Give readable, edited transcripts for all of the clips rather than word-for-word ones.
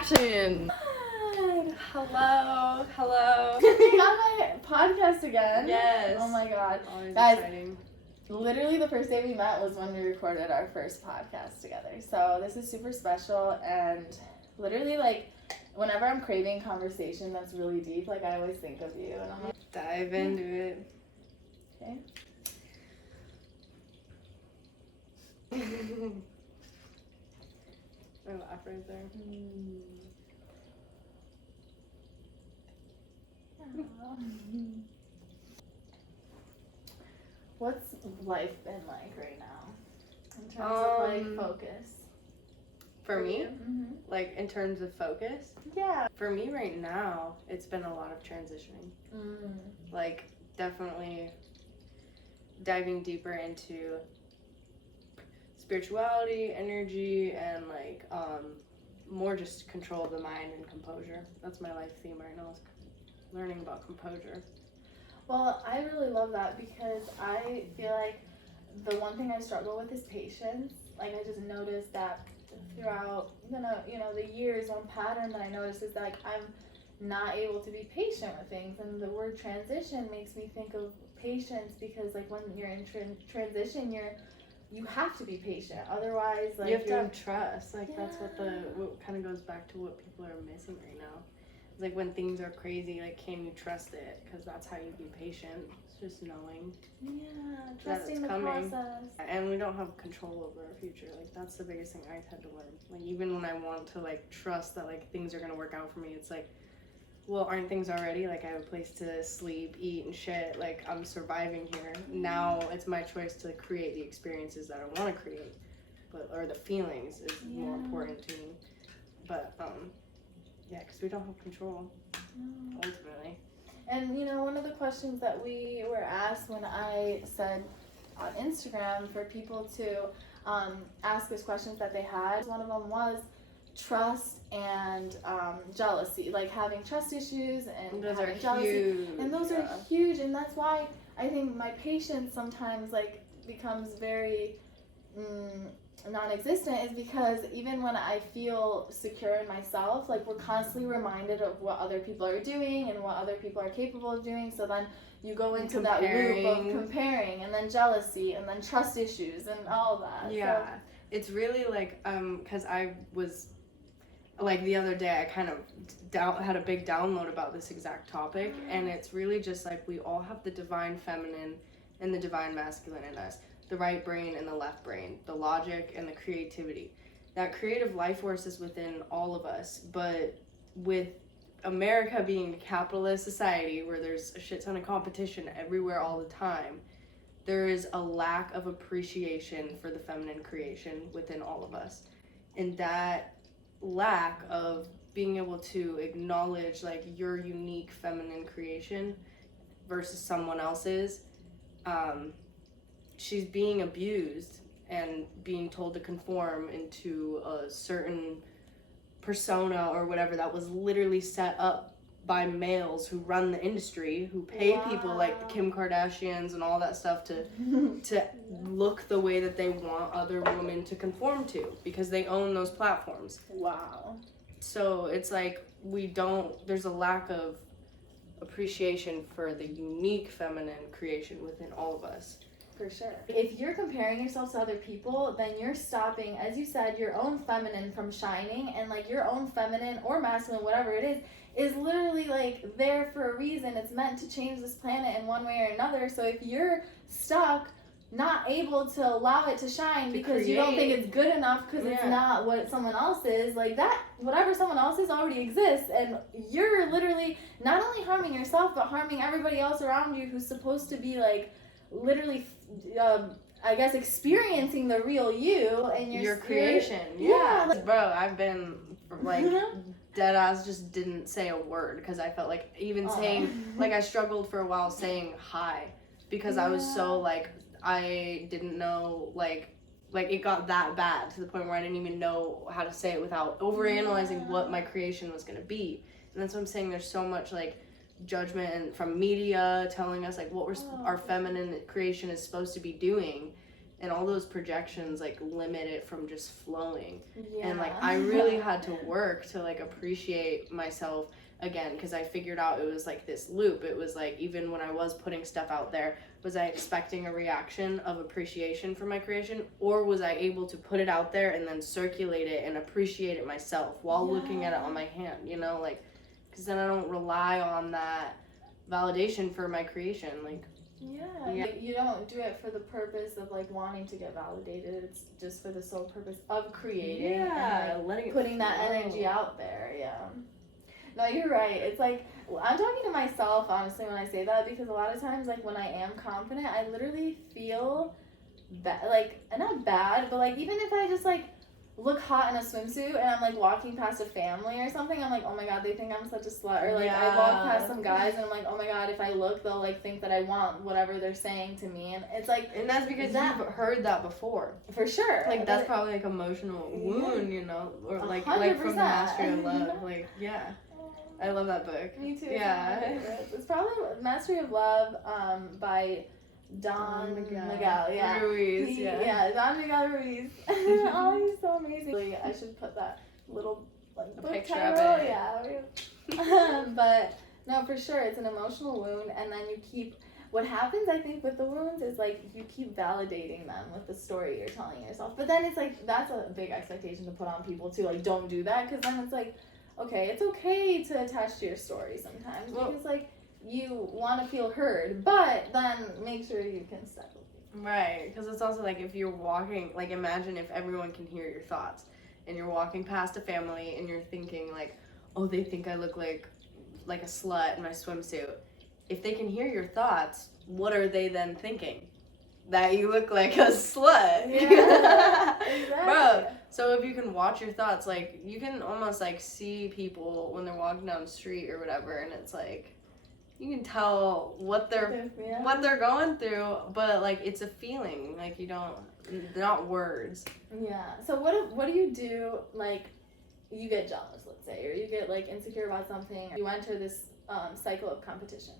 Action! Hello. We got my podcast again. Yes. Oh my god. Always Guys, exciting. Literally the first day we met was when we recorded our first podcast together. So this is super special, and literally like whenever I'm craving conversation that's really deep, like I always think of you, and I'm like, Dive into it. okay. I laugh right there. What's life been like right now in terms of like focus? For me, Mm-hmm. like in terms of focus, Yeah. for me right now, it's been a lot of transitioning. Like definitely diving deeper into spirituality, energy, and like more just control of the mind and composure. That's my life theme right now, is learning about composure. Well, I really love that because I feel like the one thing I struggle with is patience. Like I just noticed that throughout the years, one pattern that I noticed is that like I'm not able to be patient with things, and the word transition makes me think of patience because like when you're in transition, you have to be patient. Otherwise, like You have to have trust. Like that's what Yeah. what kind of goes back to what people are missing right now. It's like when things are crazy, like can you trust it? Because that's how you be patient. It's just knowing. trusting the coming. process. And we don't have control over our future. Like that's the biggest thing I've had to learn. Like even when I want to like trust that like things are gonna work out for me, it's like, well, aren't things already? Like I have a place to sleep, eat, and shit. Like I'm surviving here. Now it's my choice to create the experiences that I want to create, or the feelings is more important to me. But yeah, because we don't have control ultimately. And one of the questions that we were asked when I said on Instagram for people to ask us questions that they had, one of them was trust and jealousy, like having trust issues and Those having are jealousy. huge. And those are huge, and that's why I think my patience sometimes like becomes very non-existent, is because even when I feel secure in myself, like we're constantly reminded of what other people are doing and what other people are capable of doing, so then you go into that loop of comparing, and then jealousy, and then trust issues and all that. Yeah, so it's really like because I was like the other day I kind of had a big download about this exact topic, and it's really just like we all have the divine feminine and the divine masculine in us, the right brain and the left brain, the logic and the creativity. That creative life force is within all of us, but with America being a capitalist society where there's a shit ton of competition everywhere all the time, there is a lack of appreciation for the feminine creation within all of us. And that lack of being able to acknowledge like your unique feminine creation versus someone else's, she's being abused and being told to conform into a certain persona or whatever that was literally set up by males who run the industry, who pay people like the Kim Kardashians and all that stuff to look the way that they want other women to conform to because they own those platforms. Wow. So it's like there's a lack of appreciation for the unique feminine creation within all of us. For sure. If you're comparing yourself to other people, then you're stopping, as you said, your own feminine from shining, and like your own feminine or masculine, whatever it is literally like there for a reason. It's meant to change this planet in one way or another. So if you're stuck, not able to allow it to shine because you don't think it's good enough because it's not what someone else is, like that, whatever someone else is already exists, and you're literally not only harming yourself but harming everybody else around you who's supposed to be like literally I guess experiencing the real you and your creation. Yeah. Bro, I've been like dead ass just didn't say a word because I felt like even saying like I struggled for a while saying hi because I was so like I didn't know like it got that bad to the point where I didn't even know how to say it without overanalyzing what my creation was gonna be. And that's what I'm saying, there's so much like judgment from media telling us like what our feminine creation is supposed to be doing, and all those projections like limit it from just flowing. Yeah. And like I really had to work to like appreciate myself again, because I figured out it was like this loop. It was like, even when I was putting stuff out there, was I expecting a reaction of appreciation for my creation, or was I able to put it out there and then circulate it and appreciate it myself while looking at it on my hand, you know, like, because then I don't rely on that validation for my creation. Like, yeah. You don't do it for the purpose of like wanting to get validated. It's just for the sole purpose of creating, and like, putting that energy out there. Yeah. No, you're right. It's like, I'm talking to myself, honestly, when I say that, because a lot of times, like, when I am confident, I literally feel bad, like, not bad, but, like, even if I just, like, look hot in a swimsuit and I'm, like, walking past a family or something, I'm like, oh my god, they think I'm such a slut. Or, like, I walk past some guys and I'm like, oh my god, if I look, they'll, like, think that I want whatever they're saying to me. And it's like... And that's because you've heard that before. For sure. Like, that's probably, like, emotional wound, you know? Or, like from the Mastery of Love. Like, yeah. I love that book. Me too. Yeah. It's probably Mastery of Love by Don Miguel. Yeah. Ruiz. Don Miguel Ruiz. Oh, he's so amazing. I should put that little like book picture title. of it. Yeah. But no, for sure, it's an emotional wound, and then you keep. What happens, I think, with the wounds is like you keep validating them with the story you're telling yourself. But then it's like that's a big expectation to put on people too. Like, don't do that, because then it's like. Okay, it's okay to attach to your story sometimes, because like you want to feel heard, but then make sure you can step with it. Right, because it's also like if you're walking, like imagine if everyone can hear your thoughts, and you're walking past a family and you're thinking like, oh, they think I look like a slut in my swimsuit. If they can hear your thoughts, what are they then thinking? That you look like a slut. Yeah, exactly. Bro, so if you can watch your thoughts, like, you can almost, like, see people when they're walking down the street or whatever, and it's, like, you can tell what they're going through, but, like, it's a feeling. Like, you don't, not words. Yeah. So what do you do, like, you get jealous, let's say, or you get, like, insecure about something, or you enter this cycle of competition.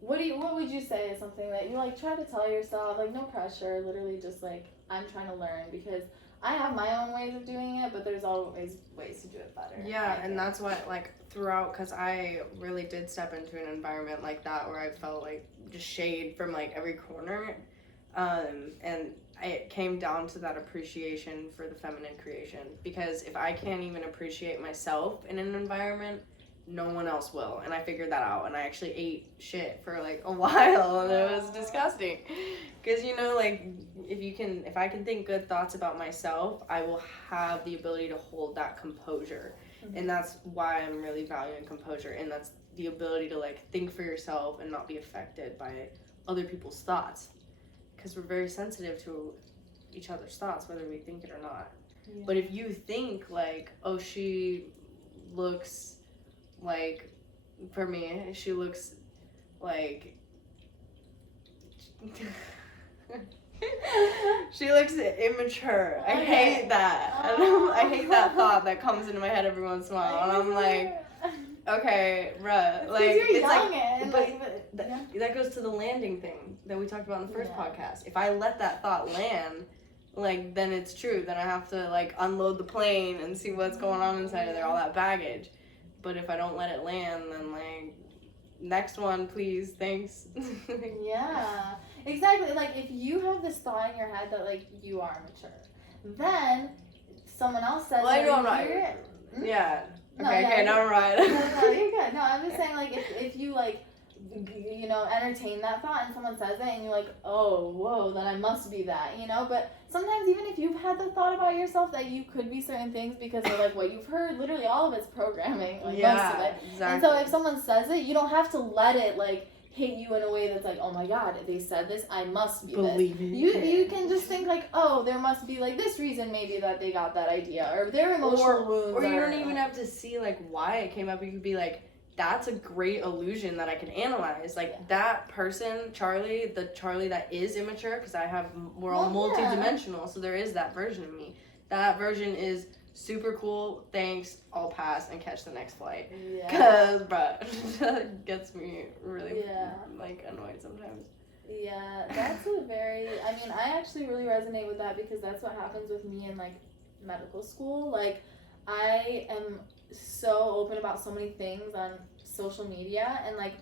What would you say is something that you like try to tell yourself, like no pressure, literally just like I'm trying to learn, because I have my own ways of doing it, but there's always ways to do it better. Yeah, and that's what like throughout, because I really did step into an environment like that where I felt like just shade from like every corner, and it came down to that appreciation for the feminine creation, because if I can't even appreciate myself in an environment, no one else will. And I figured that out, and I actually ate shit for like a while, and it was disgusting, because you know, like if I can think good thoughts about myself, I will have the ability to hold that composure. And that's why I'm really valuing composure, and that's the ability to like think for yourself and not be affected by other people's thoughts, because we're very sensitive to each other's thoughts, whether we think it or not. But if you think like, oh, she looks like, for me, she looks like she looks immature. I hate that. I hate that thought that comes into my head every once in a while, and I'm like, okay, bruh, like it's like, but that goes to the landing thing that we talked about in the first podcast. If I let that thought land, like, then it's true. Then I have to like unload the plane and see what's going on inside of there, all that baggage. But if I don't let it land, then like, next one, please, thanks. Yeah, exactly. Like, if you have this thought in your head that like you are mature, then someone else says, well, I know I'm not. Yeah. Okay, never mind. No, you're good. No, I'm just saying, like, if you like, you know, entertain that thought and someone says it and you're like, oh, whoa, then I must be that, you know. But sometimes even if you've had the thought about yourself that you could be certain things because of like what you've heard, literally all of it's programming, like most of it. Exactly. And so if someone says it, you don't have to let it like hit you in a way that's like, oh my god, they said this, I must be believe this. it. You can just think like, oh, there must be like this reason maybe that they got that idea, or their emotional wounds. Or you don't even have to see like why it came up. You could be like, that's a great illusion that I can analyze. Like that person, Charley, the Charley that is immature, because we're all multi-dimensional, so there is that version of me. That version is super cool, thanks, I'll pass and catch the next flight. Because, bruh, that gets me really, like, annoyed sometimes. Yeah, that's a very, I mean, I actually really resonate with that because that's what happens with me in, like, medical school. Like, I am so open about so many things on social media, and, like,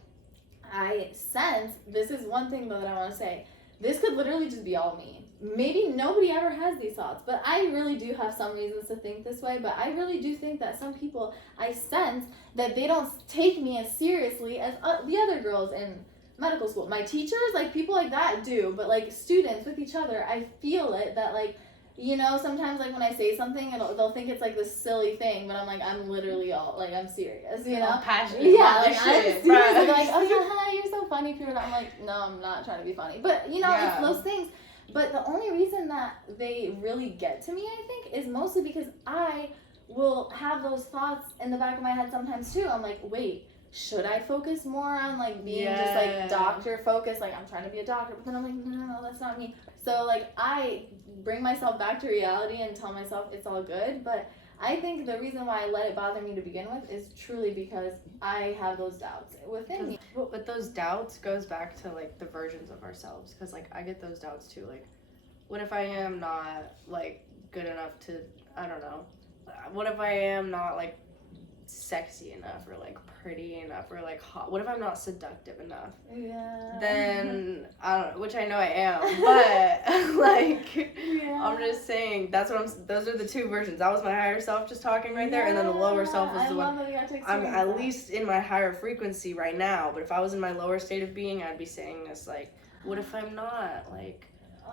I sense, this is one thing, though, that I want to say. This could literally just be all me. Maybe nobody ever has these thoughts, but I really do have some reasons to think this way, but I really do think that some people, I sense that they don't take me as seriously as the other girls in medical school. My teachers, like, people like that do, but, like, students with each other, I feel it that, like, you know, sometimes, like, when I say something, they'll think it's, like, this silly thing, but I'm, like, I'm literally all, like, I'm serious, you know? I'm passionate. Yeah, about like, this I'm shit, serious. bruh. They're like, oh, haha, you're so funny, Peter. I'm like, no, I'm not trying to be funny. But, you know, Yeah. it's those things. But the only reason that they really get to me, I think, is mostly because I will have those thoughts in the back of my head sometimes, too. I'm like, wait, should I focus more on, like, being just, like, doctor focused? Like, I'm trying to be a doctor. But then I'm like, no, that's not me. So, like, I bring myself back to reality and tell myself it's all good. But I think the reason why I let it bother me to begin with is truly because I have those doubts within me. But those doubts goes back to, like, the versions of ourselves. Because, like, I get those doubts, too. Like, what if I am not, like, good enough to, I don't know. What if I am not, like, sexy enough or, like, pretty enough or, like, hot? What if I'm not seductive enough? Yeah. Then, I don't know, which I know I am. But, like, yeah. I'm just saying, those are the two versions. That was my higher self just talking right there. And then the lower self was the one. I'm at least in my higher frequency right now, but if I was in my lower state of being, I'd be saying this, like, what if I'm not, like,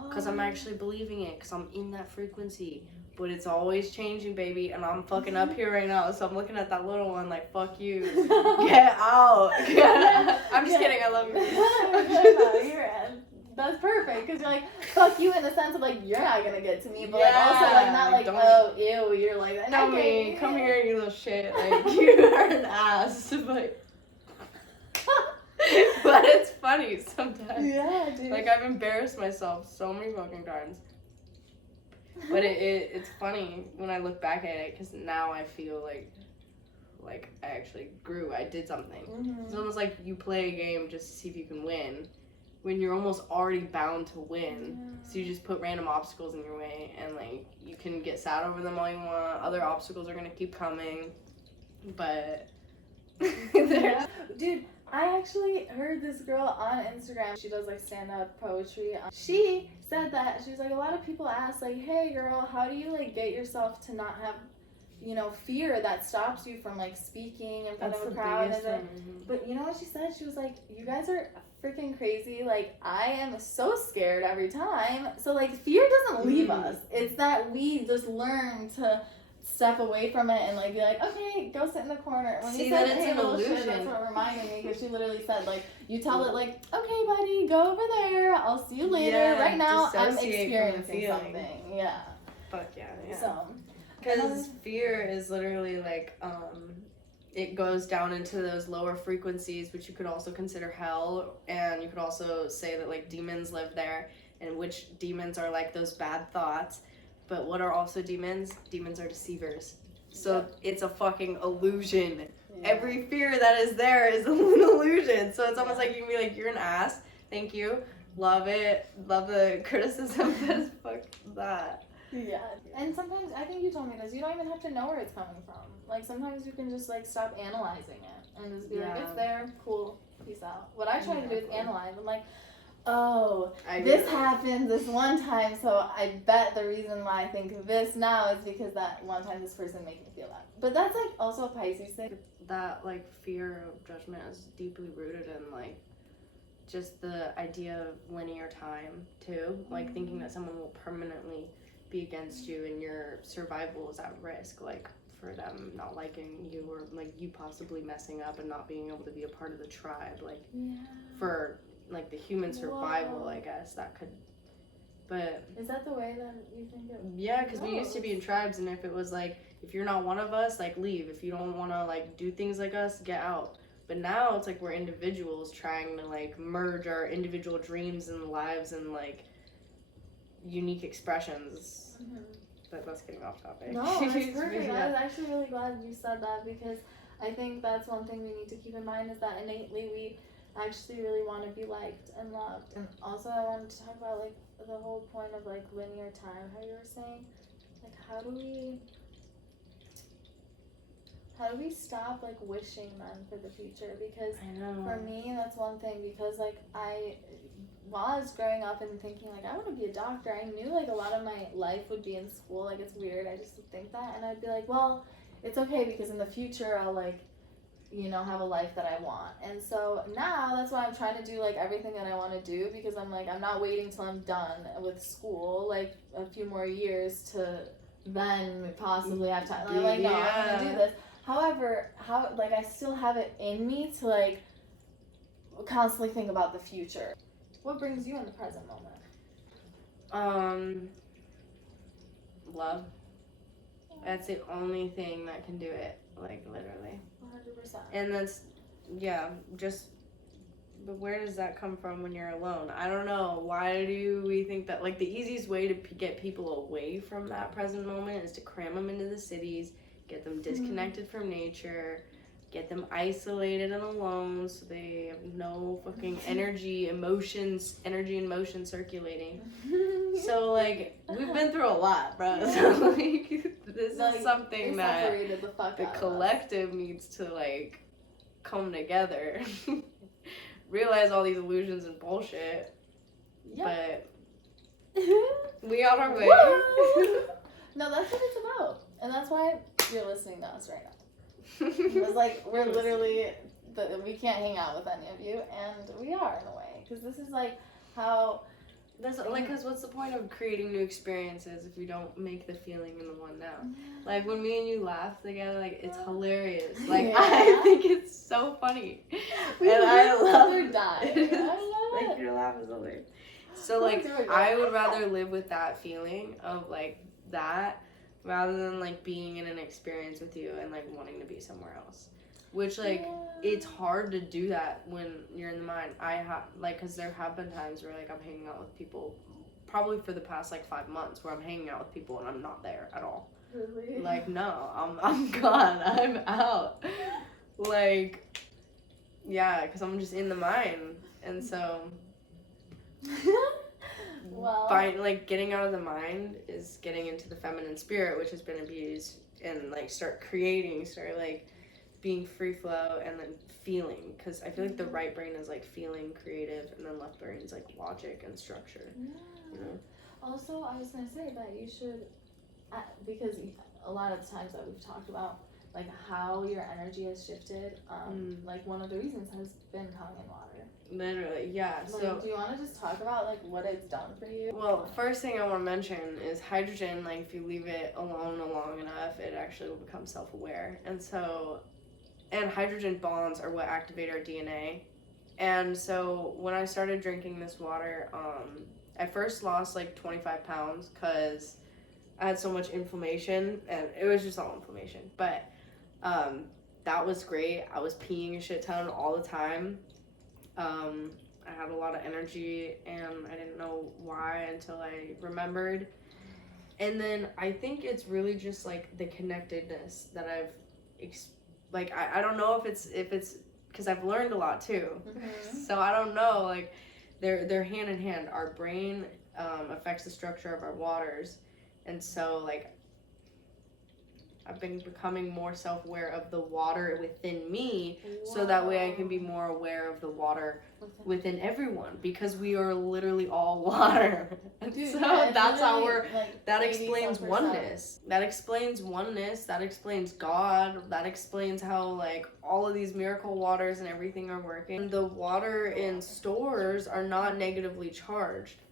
because I'm actually believing it, because I'm in that frequency, but it's always changing, baby, and I'm fucking up here right now, so I'm looking at that little one like, fuck you, get out. I'm just kidding, I love you. That's perfect, because you're like, fuck you in the sense of, like, you're not gonna get to me, but, Yeah, like, also, like, not like, oh, ew, you're like that. Tell me, come here, you little shit, like, you are an ass, but it's funny sometimes. Yeah, dude. Like, I've embarrassed myself so many fucking times. But it's funny when I look back at it, because now I feel like I actually grew. I did something. Mm-hmm. It's almost like you play a game just to see if you can win, when you're almost already bound to win. Yeah. So you just put random obstacles in your way, and, like, you can get sad over them all you want. Other obstacles are gonna keep coming, but dude, I actually heard this girl on Instagram. She does, like, stand-up poetry. She said that, she was like, a lot of people ask, like, hey, girl, how do you, like, get yourself to not have, you know, fear that stops you from, like, speaking in front of a crowd? But you know what she said? She was like, you guys are freaking crazy. Like, I am so scared every time. So, like, fear doesn't leave us. It's that we just learn to step away from it and, like, be like, okay, go sit in the corner. When See, you said, that it's hey, an little illusion. shit, that's what reminded me, because she literally said, like, you tell it, like, okay, buddy, go over there. I'll see you later. Yeah, right now, I'm dissociate from the experiencing feeling. something. Yeah. Fuck yeah. So. Because fear is literally, like, it goes down into those lower frequencies, which you could also consider hell, and you could also say that, like, demons live there, and which demons are, like, those bad thoughts. But what are also demons? Demons are deceivers. So it's a fucking illusion. Yeah. Every fear that is there is an illusion. So it's almost like you can be like, you're an ass. Thank you. Love it. Love the criticism. Fuck that. Yeah. And sometimes, I think you told me this, you don't even have to know where it's coming from. Like, sometimes you can just, like, stop analyzing it and just be like, it's there, cool, peace out. What I try to do is analyze. I'm like, oh, this happened this one time, so I bet the reason why I think this now is because that one time this person made me feel that. But that's, like, also a Pisces thing. That, like, fear of judgment is deeply rooted in, like, just the idea of linear time, too. Like, thinking that someone will permanently be against you and your survival is at risk, like, for them not liking you, or, like, you possibly messing up and not being able to be a part of the tribe. Like, for, like, the human survival, I guess, that could, but... Is that the way that you think it Yeah, because we used to be in tribes, and if it was, like, if you're not one of us, like, leave. If you don't want to, like, do things like us, get out. But now it's, like, we're individuals trying to, like, merge our individual dreams and lives and, like, unique expressions. But that's getting off topic. No, that's perfect. I was actually really glad you said that, because I think that's one thing we need to keep in mind, is that innately we actually really want to be liked and loved. And also I wanted to talk about like the whole point of like linear time, how you were saying, like how do we stop like wishing then for the future? Because I know. for me that's one thing, because like while I was growing up and thinking like I want to be a doctor, I knew like a lot of my life would be in school. Like it's weird, I just would think that, and I'd be like, well, it's okay because in the future I'll like, you know, have a life that I want. And so now that's why I'm trying to do like everything that I want to do, because I'm like, I'm not waiting till I'm done with school, like a few more years to then possibly have time. I'm like, no, I'm gonna do this. However, I still have it in me to like constantly think about the future. What brings you in the present moment? Love. That's the only thing that can do it, like literally. 100%. And that's, yeah, just, but where does that come from when you're alone? I don't know. Why do we think that, like, the easiest way to get people away from that present moment is to cram them into the cities, get them disconnected from nature, get them isolated and alone so they have no fucking energy and motion circulating. So, like, we've been through a lot, bro. So, like, this is something that the collective needs to, like, come together. Realize all these illusions and bullshit. Yep. But we on our way. No, that's what it's about. And that's why you're listening to us right now. It's like, we're literally, we can't hang out with any of you, and we are in a way. Because this is like how... That's like, because what's the point of creating new experiences if you don't make the feeling in the one now? Like, when me and you laugh together, like, it's hilarious. Like, I think it's so funny. And I love it. Like, your laugh is hilarious. So, like, I would rather live with that feeling of, like, that rather than, like, being in an experience with you and, like, wanting to be somewhere else. Which, like, it's hard to do that when you're in the mind. Because there have been times where, like, I'm hanging out with people, probably for the past, like, 5 months, where I'm hanging out with people and I'm not there at all. Really? Like, no, I'm gone. I'm out. Like, yeah, because I'm just in the mind. And so, well, getting out of the mind is getting into the feminine spirit, which has been abused, and, like, start, like, being free flow and then feeling, because I feel like the right brain is like feeling, creative, and then left brain is like logic and structure. You know? Also, I was gonna say that you should, because a lot of the times that we've talked about like how your energy has shifted, like one of the reasons has been tongue and water. Literally, yeah. Like, so do you want to just talk about like what it's done for you? Well, first thing I want to mention is hydrogen. Like, if you leave it alone long enough, it actually will become self-aware, and hydrogen bonds are what activate our DNA. And so when I started drinking this water, I first lost like 25 pounds because I had so much inflammation, and it was just all inflammation. But that was great. I was peeing a shit ton all the time. I had a lot of energy, and I didn't know why until I remembered. And then I think it's really just like the connectedness that I've like, I don't know if it's because I've learned a lot too. So I don't know, like, they're hand in hand. Our brain affects the structure of our waters, and so, like, I've been becoming more self-aware of the water within me. Whoa. So that way I can be more aware of the water within everyone, because we are literally all water. And so that's how that explains oneness. That explains oneness. That explains God. That explains how, like, all of these miracle waters and everything are working. The water in stores are not negatively charged.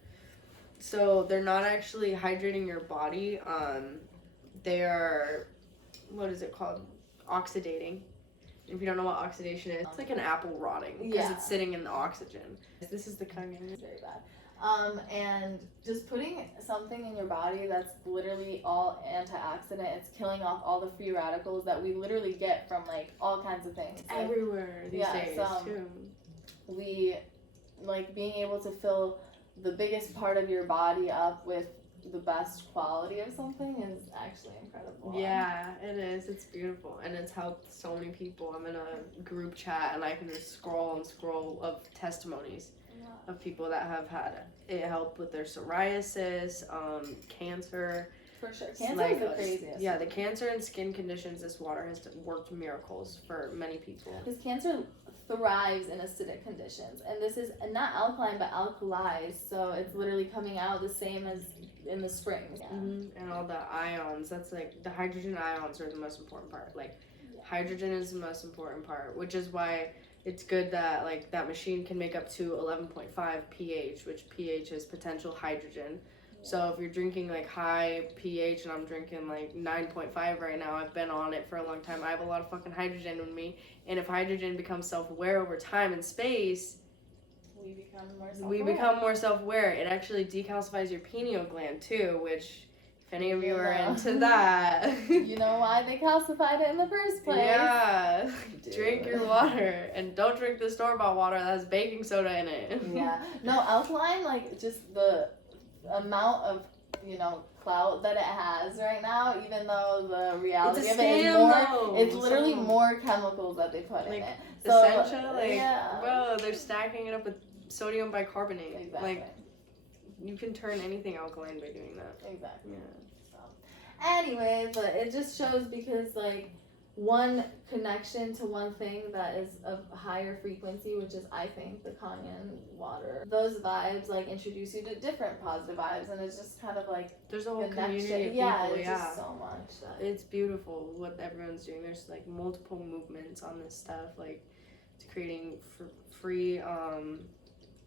So they're not actually hydrating your body. They are, what is it called? Oxidating. If you don't know what oxidation is, it's like an apple rotting because it's sitting in the oxygen. This is the kind of... It's very bad. And just putting something in your body that's literally all antioxidant, it's killing off all the free radicals that we literally get from, like, all kinds of things. Everywhere these days, too. We, like, being able to fill the biggest part of your body up with the best quality of something is actually incredible. Yeah, it is. It's beautiful, and it's helped so many people. I'm in a group chat, and I can just scroll and scroll of testimonies of people that have had it help with their psoriasis, cancer. For sure, cancer is the craziest. Yeah, the cancer and skin conditions. This water has worked miracles for many people. Because cancer thrives in acidic conditions, and this is not alkaline but alkalized, so it's literally coming out the same as in the spring. Yeah. And all the ions, that's like the hydrogen ions are the most important part. Like hydrogen is the most important part, which is why it's good that like that machine can make up to 11.5 pH, which pH is potential hydrogen. So if you're drinking like high pH, and I'm drinking like 9.5 right now, I've been on it for a long time, I have a lot of fucking hydrogen in me, and if hydrogen becomes self-aware over time and space, we become more self-aware. It actually decalcifies your pineal gland too, which if any of you are into that, you know why they calcified it in the first place. Yeah, drink your water, and don't drink the store-bought water that has baking soda in it. Yeah, no, alkaline, like just the amount of, clout that it has right now, even though the reality of it is more, it's literally more chemicals that they put in it. So, essential, bro, they're stacking it up with sodium bicarbonate. Exactly. Like, you can turn anything alkaline by doing that. Exactly. Yeah. So, anyway, but it just shows because, like, one connection to one thing that is of higher frequency, which is, I think, the Kangen water. Those vibes, like, introduce you to different positive vibes, and it's just kind of like there's a whole community of people. It's just so much. It's beautiful what everyone's doing. There's, like, multiple movements on this stuff, like, it's creating free,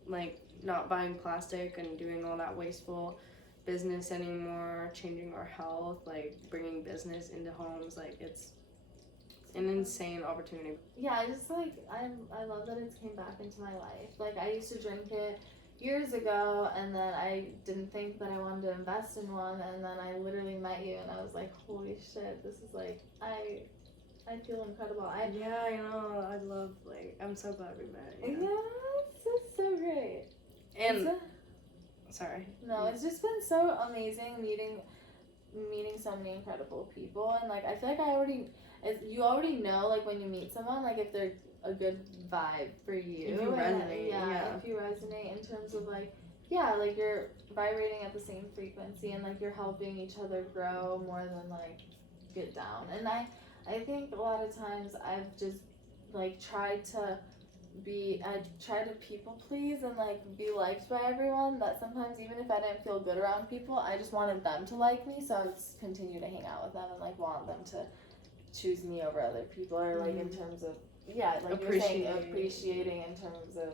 like, not buying plastic and doing all that wasteful business anymore, changing our health, like, bringing business into homes, like, it's an insane opportunity. Yeah, I just like I love that it's came back into my life. Like I used to drink it years ago, and then I didn't think that I wanted to invest in one, and then I literally met you, and I was like, holy shit, this is like I feel incredible. I know. I love, like, I'm so glad we met. Yeah, it's just so great. And sorry. No, it's just been so amazing meeting so many incredible people, and like I feel like you already know, like, when you meet someone, like, if they're a good vibe for you. If you resonate, if you resonate in terms of, like, like, you're vibrating at the same frequency, and, like, you're helping each other grow more than, like, get down. And I think a lot of times I've just, like, tried to people please and, like, be liked by everyone, that sometimes even if I didn't feel good around people, I just wanted them to like me, so I would continue to hang out with them and, like, want them to choose me over other people, or like in terms of like you're saying, appreciating in terms of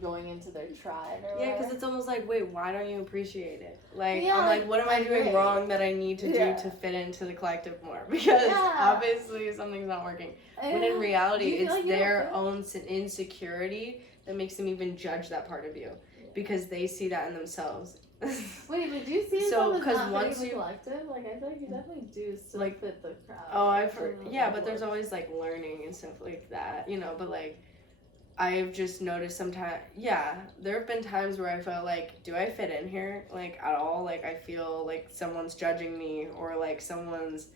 going into their tribe or whatever. Because it's almost like, wait, why don't you appreciate it? Like, I'm like, what am I doing wrong that I need to do to fit into the collective more? Because obviously something's not working. When in reality, it's like their own insecurity that makes them even judge that part of you, because they see that in themselves. Wait, but do you see yourself as not fitting the collective? Like, I feel like you definitely do still, like, fit the crowd. Oh, I've heard, but there's always, like, learning and stuff like that, but, like, I've just noticed sometimes, there have been times where I felt like, do I fit in here, like, at all? Like, I feel like someone's judging me, or, like, someone's,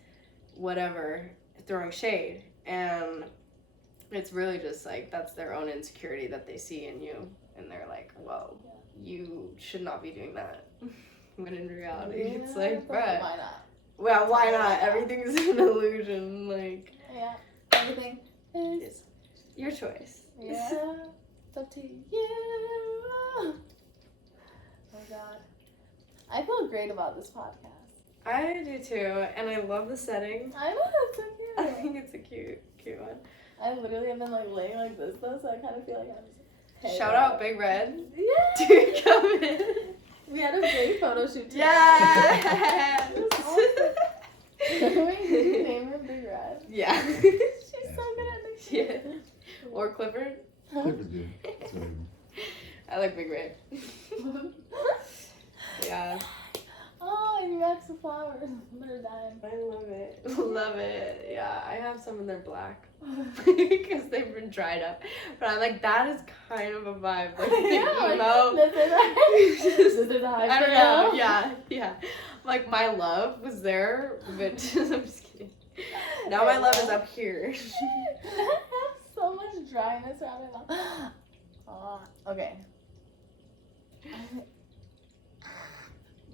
whatever, throwing shade, and it's really just, like, that's their own insecurity that they see in you, and they're like, well, you should not be doing that. When in reality, it's like, bruh. Why not? Well, why not? Everything's an illusion. Like, everything is your choice. Yeah, it's up to you. Oh God, I feel great about this podcast. I do too, and I love the setting. I know, it's so cute. I think it's a cute one. I literally have been, like, laying like this though, so I kind of feel like I'm. Hey, shout out Big Red. Yeah. To come in. We had a great photo shoot today. Yeah. Wait, did you name her Big Red? Yeah. She's so good at it. Yeah. Or Clifford. Clifford, yeah. I like Big Red. Yeah. Oh, and you got some flowers. They're dying. I love it. it. Love it. Yeah, I have some and they're black because they've been dried up. But I'm like, that is kind of a vibe. Like the emo. This is a I don't know. Yeah. Like my love was there, but I'm just kidding. Now my love is up here. I have so much dryness around my mouth. Okay.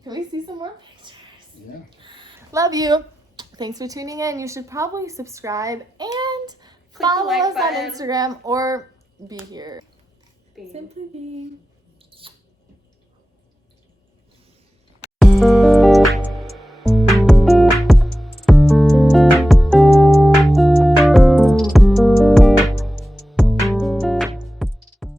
Can we see some more pictures? Yeah. Love you. Thanks for tuning in. You should probably subscribe and Click the follow like us button. on Instagram or be here. Bean. Simply be.